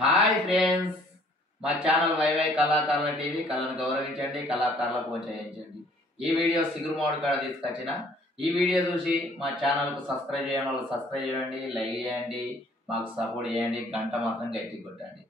Hi friends, మా channel YY కళాకారుల TV. కళను గౌరవించండి, కళాకారులకు ప్రోత్సహించండి. ఈ వీడియో సిగురుమాడు కాడ తీసుకొచ్చిన ఈ వీడియో చూసి మా ఛానల్కు సబ్స్క్రైబ్ చేయడం వల్ల సబ్స్క్రైబ్ చేయండి, లైక్ చేయండి, మాకు సపోర్ట్ చేయండి, గంట మాత్రం గట్టి కొట్టండి.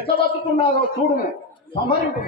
ఎట్లా బతుకున్నారో చూడుము, సమరింపు.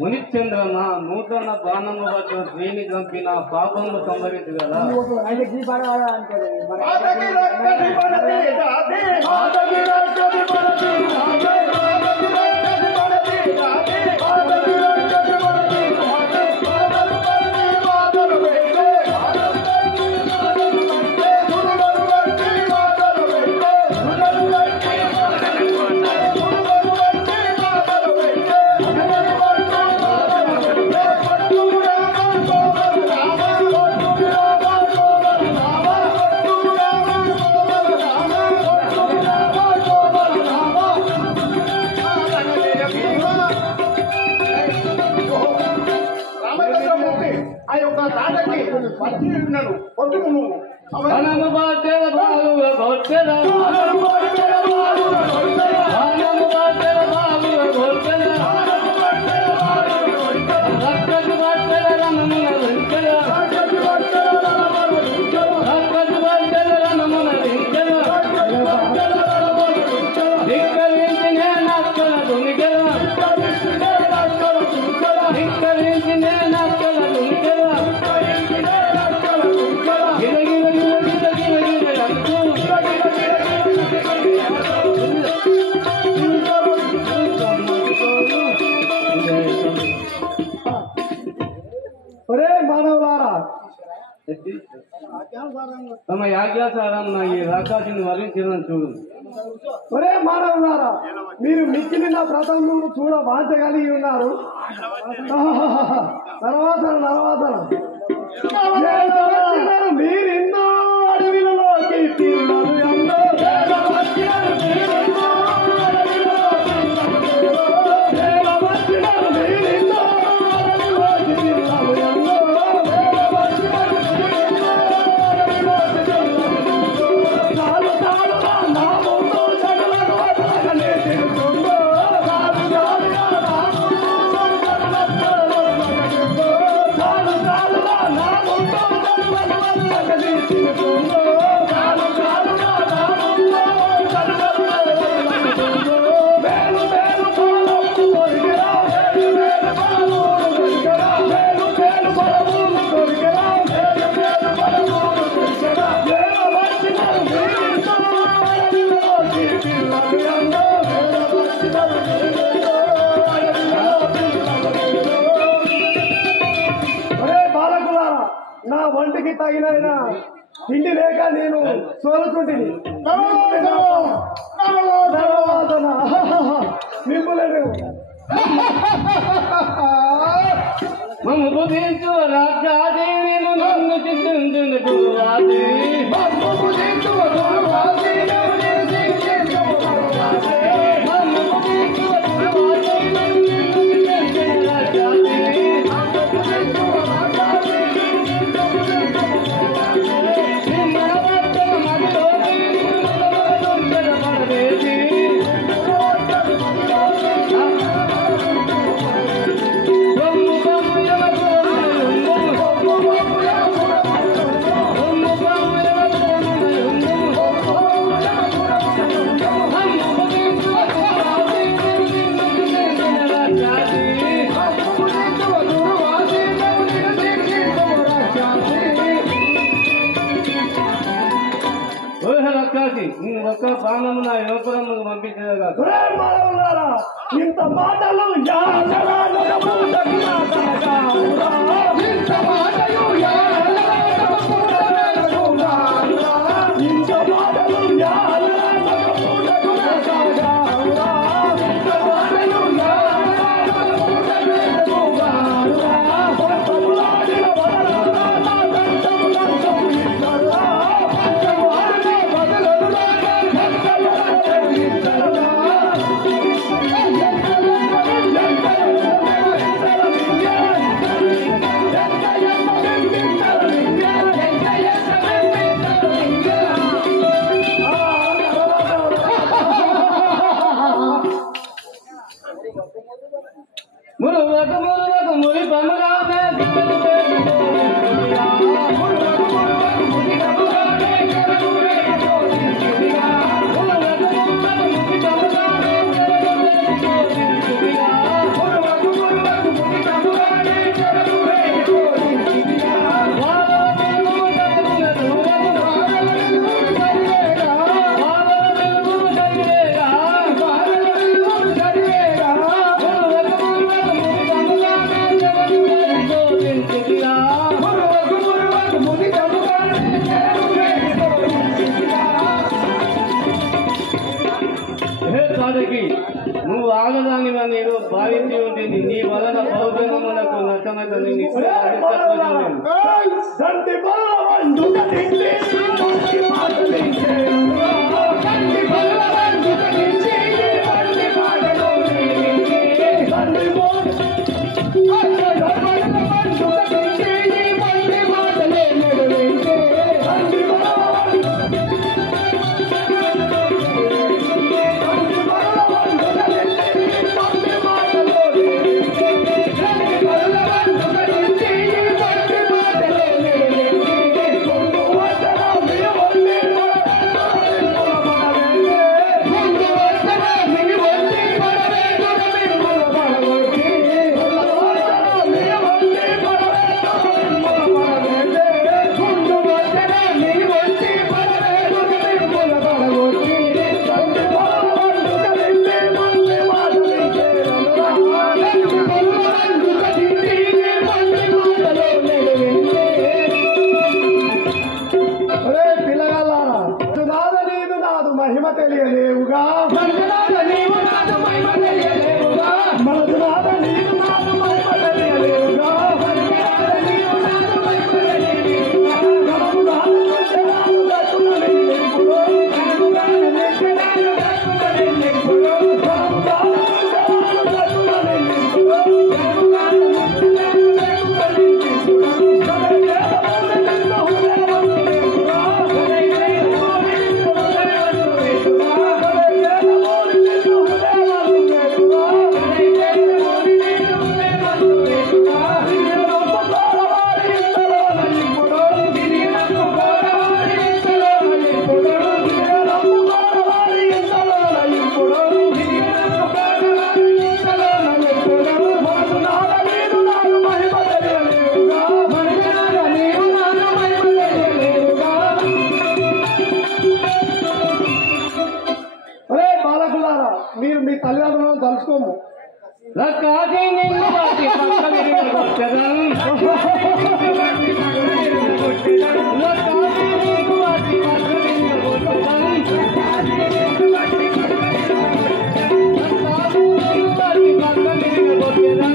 మునిచంద్రన నూతన బాణము వద్ద శ్రీని చంపిన పాపము సంభవించు కదా. తమ యాజ్ఞాసారం ఈ రాకాశిని వరించిన చూడు. ఒరే మానవులారా, మీరు మిక్కిలి నా వ్రతము చూడ వాంచగలిగి ఉన్నారు. మీరెన్నో అడవిలోకి నా ఒంటికి తగిన తిండి లేక నేను సోలుచుంటిని. మిమ్మల్ని మమ్ము బుధించు రాజాదే నేను నన్ను చిత్తించును గురువాదే మమ్ము బుధించు గురువాదే నేను చిత్తించును గురువాదే మమ్ము బుధించు గురువాదే నేను చిత్తించును రాజాదే మమ్ము బుధించు రాజాదే ఒక్క బాణము నా యువకులను పంపించేదా ఇంత మాటలు మురి పమరా నువ్వు ఆగదాని నేను భావించి ఉంటుంది. నీ వలన బహుజనములకు నష్టమైందని Thank you. మీరు మీ తల్లిదండ్రులను తలుచుకోము. కాశీ నిన్ను వాటి పక్క విరిగొట్టెదం. కాశీ నిన్ను వాటి పక్క విరిగొట్టెదం. కాశీ నిన్ను వాటి పక్క విరిగొట్టెదం.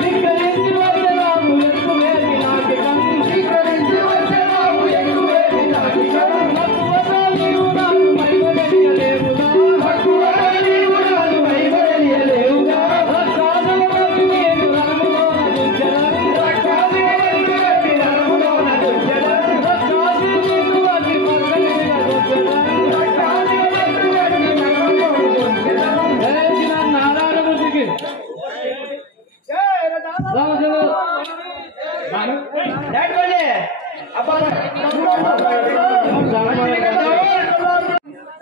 ధిక్కరించి వచ్చరాము ఎక్కువేది నాటికం. ధిక్కరించి వచ్చరాము ఎక్కువేది నాటికం. మక్కువగా నీవు నాకు మైమరెయ్యలేవుగా. మక్కువగా నీవు నాకు మైమరెయ్యలేవుగా. రక్తాదులకి నేను రణములోన దుంచెదం. రక్తాదులకి రణములోన దుంచెదం. రక్తాది నిన్ను వాటి పక్క విరిగొట్టెదం. రక్తాదులకి రణములోన దుంచెదం. జయ శ్రీ నారాయణ మూర్తికి రామచంద్ర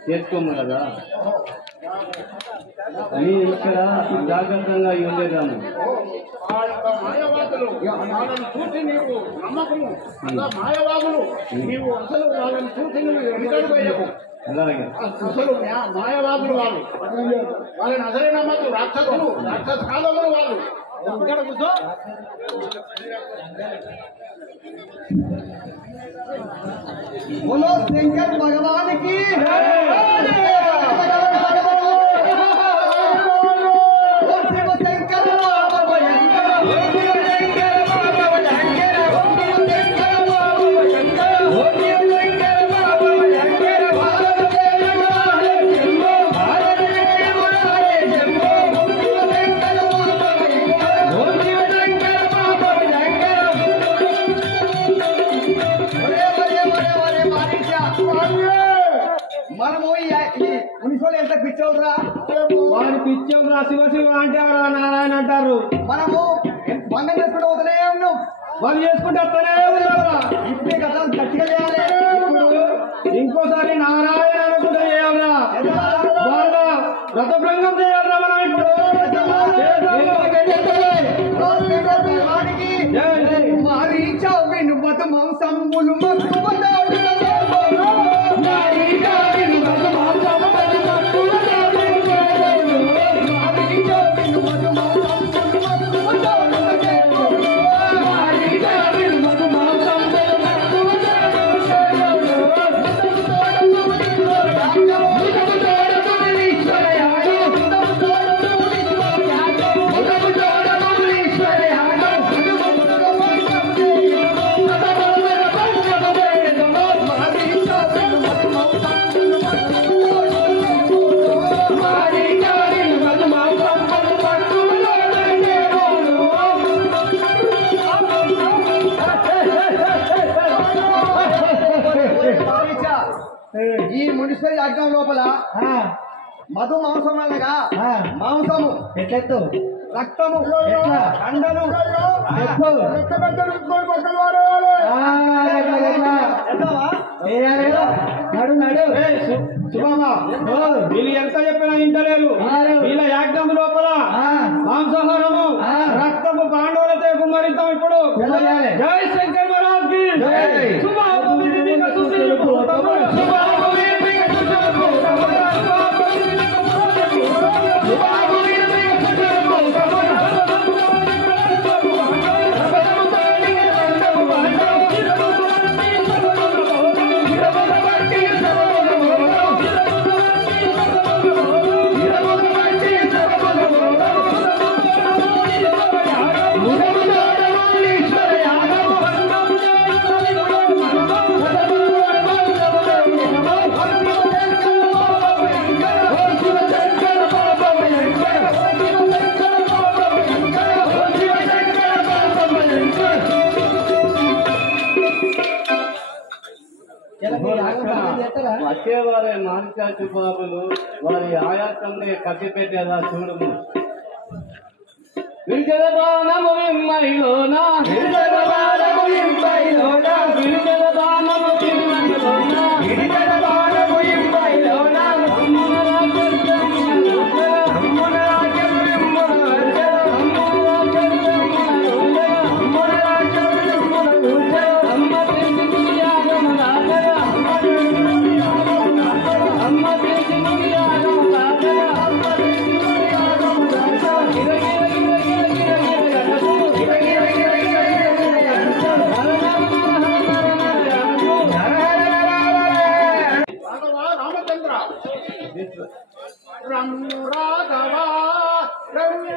చేసుకోము కదా అని ఇక్కడ జాగ్రత్తగా ఉండేదాము. మాయవాదులు వాళ్ళని చూసి నీవు నమ్మకము మాయవాదులు నీవు అసలు వాళ్ళని చూసి నువ్వు వెనుకడిపోయావు. అలాగే అసలు మాయవాదులు వాళ్ళు వాళ్ళని అసలే నమ్మకం. రాక్షసులు రాక్షస కాలంలో వాళ్ళు ఇక్కడ కూర్చో. बोलो शंकर भगवान की మనము ఈ మునిసోళ్ళు ఎంత పిచ్చోళ్ళరా. వారి పిచ్చోళ్ళు శివ శివ అంటే నారాయణ అంటారు. మనము బంధం చేసుకుంటూ పోతూనే ఉన్నాం. వాళ్ళు చేసుకుంటే వస్తూనే ఉన్నారు. ఇప్పుడే కదా గట్టిగా చేయాలి. ఇప్పుడు ఇంకోసారి నారాయణ అనుకుంటే చేయాలరా. వాళ్ళ రథభంగం చేయాలరా మనం ఇప్పుడు. భగవానికి మారి చావిను మత మాంసంబులు ఈ మున్సిపల్ యాజ్ఞం లోపల మధు మాంసం అనగా మాంసము ఎట్లెత్తు రక్తము కండలు నడు నడు శుభమా వీళ్ళు ఎంత చెప్పినా ఇంటలేరు. వీళ్ళ యాజ్ఞం లోపల మాంసాహారము రక్తము పాండవులతో కుమ్మరిద్దాం ఇప్పుడు. జై శంకర్ మహారాజ్ కి వచ్చేవారి మానసిక బాబులు వారి ఆయాసంలో కట్టి పెట్టేదా చూడము. విజయ బాణము విమ్మైలోనా విజయ బాణము విమ్మైలోనా విజయ బాణము విమ్మైలోనా విజయ బాణము విమ్మైలోనా అమ్మున రాజ్యం అమ్మున రాజ్యం అమ్మున రాజ్యం అమ్మ రమ్ము రాఘవా రమ్ము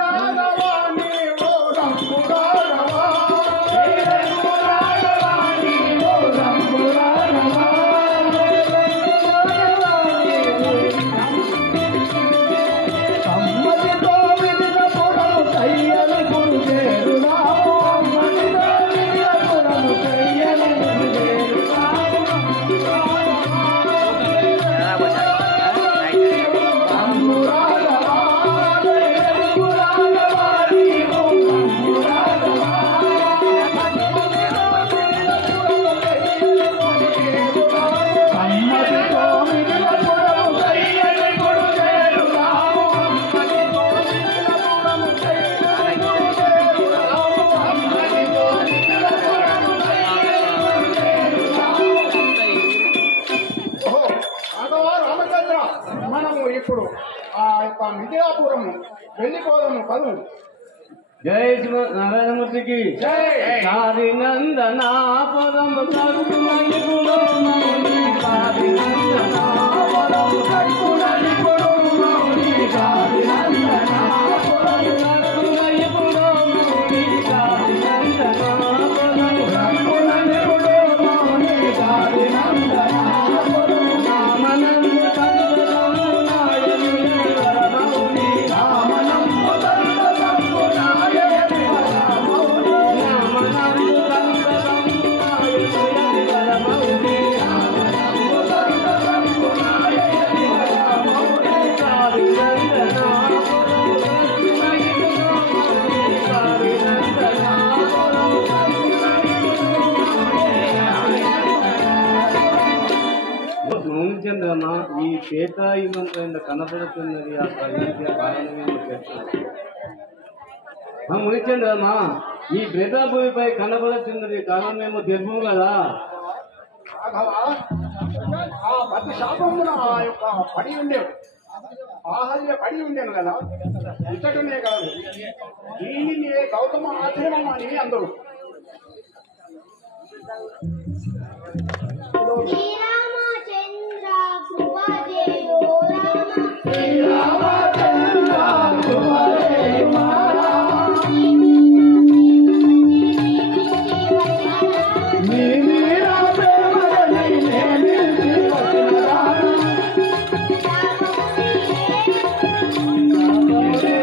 రాఘవా నీవో రమ్ము రాఘవా రమ్ము రాఘవా నీవో రమ్ము రాఘవా సమ్మతితో విధిన పురము కయ్యని గురు చేరునా సమ్మతితో విధిన పురము కయ్యని గురు చేరునా మనము ఇప్పుడు ఆ యొక్క మిథిలాపురము వెళ్ళిపోదాము పదు. జై నారాయణమూర్తికి కాది నందనా పదము కట్టునైపుడు మౌని కాది నందనా పదము కట్టునైపుడు మౌని కాది నందనా పదము కట్టునైపుడు మౌని కాది నందనా పదము కట్టునైపుడు మౌని కాది నందనా పదము నామనందు కందము నాయని వరమౌని నామనందు కందము నాయని వరమౌని నామనందు కందము నాయని వరమౌని నామనందు కందము నాయని వరమౌని కాది నందనా పదము కట్టునైపుడు మౌని కాది నందనా పదము గమనించండి ఈ చేత ఈ మంత్రం కనపడుతున్నది ఆ ప్రజల కారణమేమో చెప్తాను మునిచండి అమ్మా ఈ ప్రేతాభూమిపై కనపడుతున్నది కారణమేమో తెలుపు కదా. రాఘవా ఆ ప్రతి శాపమున ఆ యొక్క పడి ఉండేవి ఆహల్య పడి ఉండేను కదా ఇచ్చటనే కలదు. దీనిని గౌతమ ఆశ్రమం అని అందరూ శ్రీరామచంద్ర కృపజయో రామ శ్రీరామచంద్ర కృపజయో రామ నీరా ప్రేమని నేని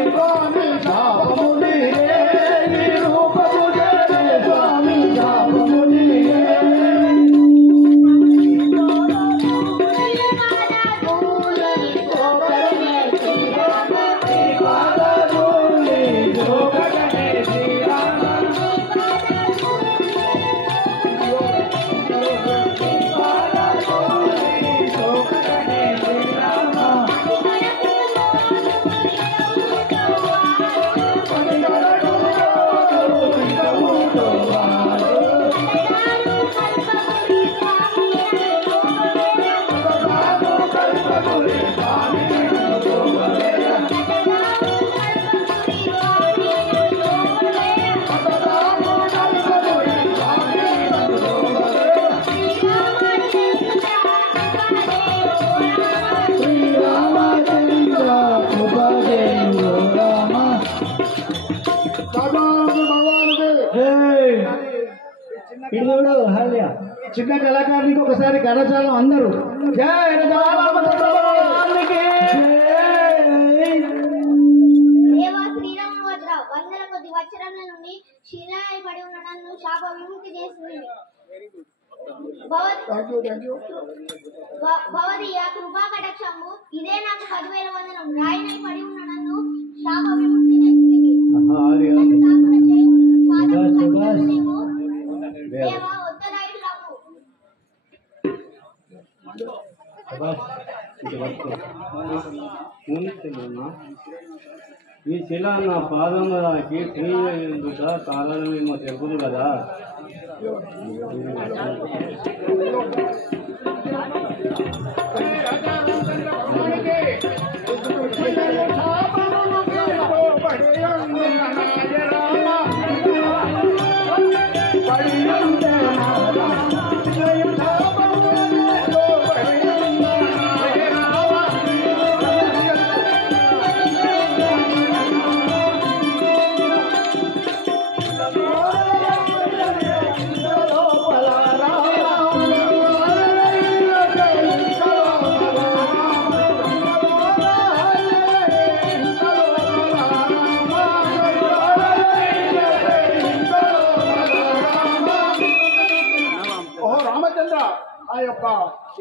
స్వామి శాపముని రే రూపము జయ స్వామి శాపముని చిన్న కళాకారునికి ఒకసారి కళాశాలం అందరూ జై రామచంద్రకి దేవ శ్రీరామభద్ర వందల కొద్ది వత్సరముల నుండి శిలాయి పడి ఉన్న నన్ను శాప విముక్తి చేసింది. భవదీయ కృపా కటాక్షము ఇదే నాకు 10,000 వందనం. రాయినై పడి ఉన్న నన్ను శాప విముక్తి చేసింది. నన్ను తాకున చేయి పాదము కట్టుకునేమో దేవ ఉత్తరాయి రాము. ఈ శిల నా పాదములకి ప్రియుక కారణమేమో తెలుపుదు కదా.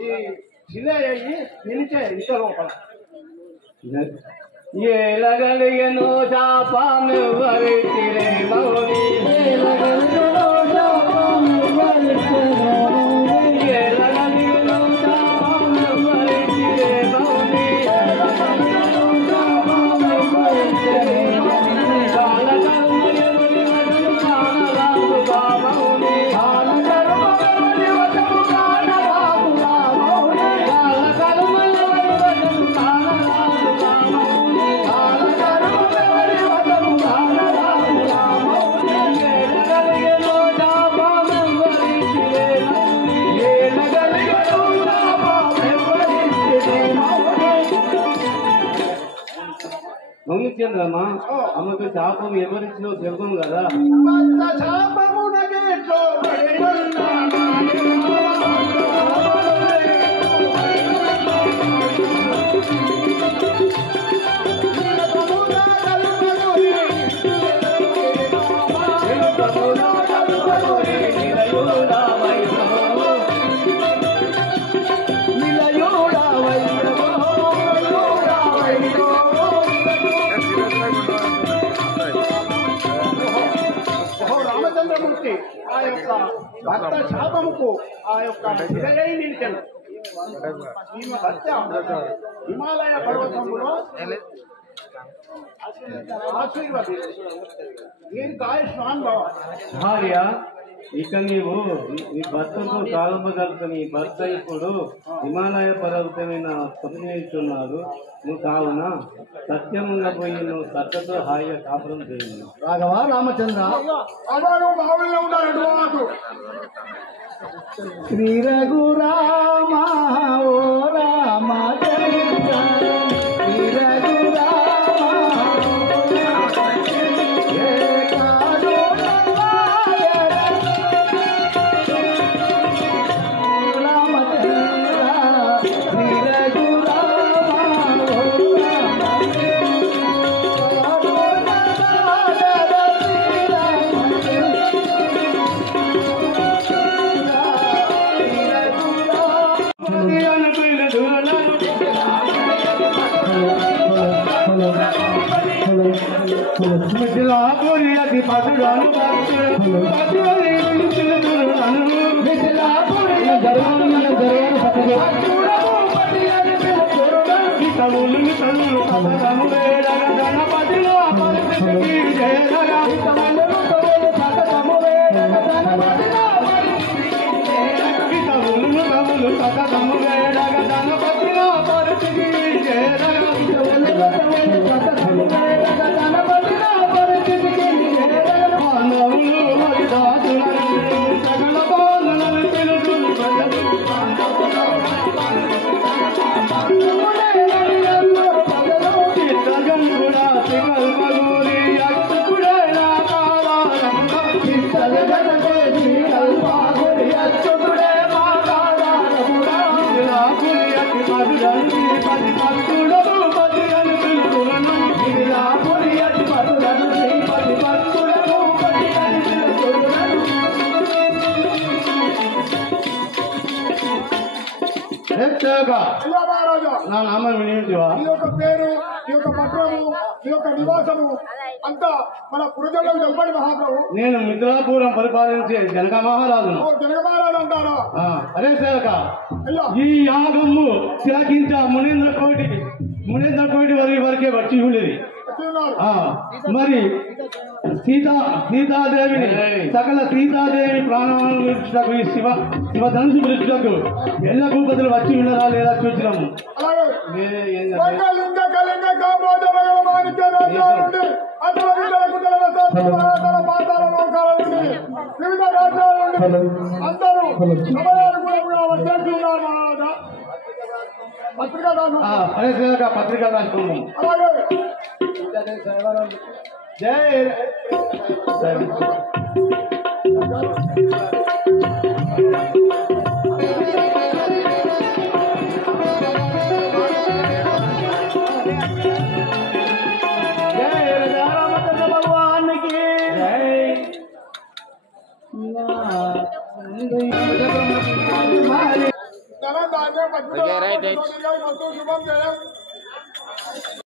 ఈ శిలే అయ్యి నిలిచే ఇంత లోపల ఏలగలిగను శాపమెవ్వరికిరే మౌని ఏలగలిగను శాపమెవ్వరికిరే మౌని ఏలగలిగను శాపమెవ్వరికిరే మౌని ఏలగలిగను శాపమెవ్వరికిరే మౌని కాలకర్మయముని వదను కానరాదుగా మౌని కాలకర్మయముని వదను కానరాదుగా మౌని కాలకర్మయముని వదను కానరాదుగా మౌని కాలకర్మయముని వదను కానరాదుగా మౌని ఏలగలిగను శాపమెవ్వరికిరే మౌని ఏలగలిగను శాపమెవ్వరికిరే మౌని మౌనిచంద్రమ్మ అమ్మకు శాపం ఎవరిచ్చినో తెలుగును కదా శాపమునగేట్లో పడి ఉన్నాను. ఓహో రామచంద్రమూర్తి ఆ యొక్క భర్త శాపముకు ఆ యొక్క శిలయై నిలిచెను. ఈమె భర్త హిమాలయ పర్వతములో ఆశీర్వది దీనికి ఆయుష్మాన్ భవ. భార్య ఇక నీవు నీ భర్తకు కాలపగలుగుతున్న ఈ భర్త ఇప్పుడు హిమాలయ పర్వతమైన పనిచేస్తున్నాడు. నువ్వు కావున సత్యముగా పోయి నువ్వు సత్తతో హాయిగా కాపురం చేయండి. రాఘవ రామచంద్ర అవాడు బావుల్లో ఉన్నాడు మాకు శ్రీ రఘురామ ఓ రామచంద్ర శ్రీ రఘురామ మిథిలాపురి పదురాను అయ్యా మహారాజా నా నామం వినియోగ ఈ యొక్క పేరు ఈ యొక్క పట్టణము ఈ యొక్క నివాసము అంతా మన పురజనులకు చెప్పండి మహాప్రభు. నేను మిథిలాపురం పరిపాలించే జనక మహారాజును. ఓ జనక మహారాజు అంటారా? అదే సేవక అయ్యా ఈ యాగము తిలకించ మునీంద్ర కోటి వరకే వచ్చి ఉండేది. వచ్చి ఉన్నారు. మరి సీతాదేవిని సకల సీతాదేవి ప్రాణాలను విడిచుటకు ఈ శివధనుసు విడిచుటకు ఎల్ల భూపతులు వచ్చి ఉండరా లేదా చూసినాము. అలాగే ఏంటంటే వంగలింగ కలింగ కామరాజ భగవ మాణిక్య రాజ్యాల నుండి అతల విడల కుటల మహాతల పాతాల లోకాల నుండి వివిధ రాజ్యాల నుండి అందరూ సమయాలు కూడా వచ్చేస్తున్నారు మహారాజా. పత్రికా దానం అదే సేవక పత్రిక రాసుకున్నాము. అలాగే జై ధన పద్మితో శుభం జయం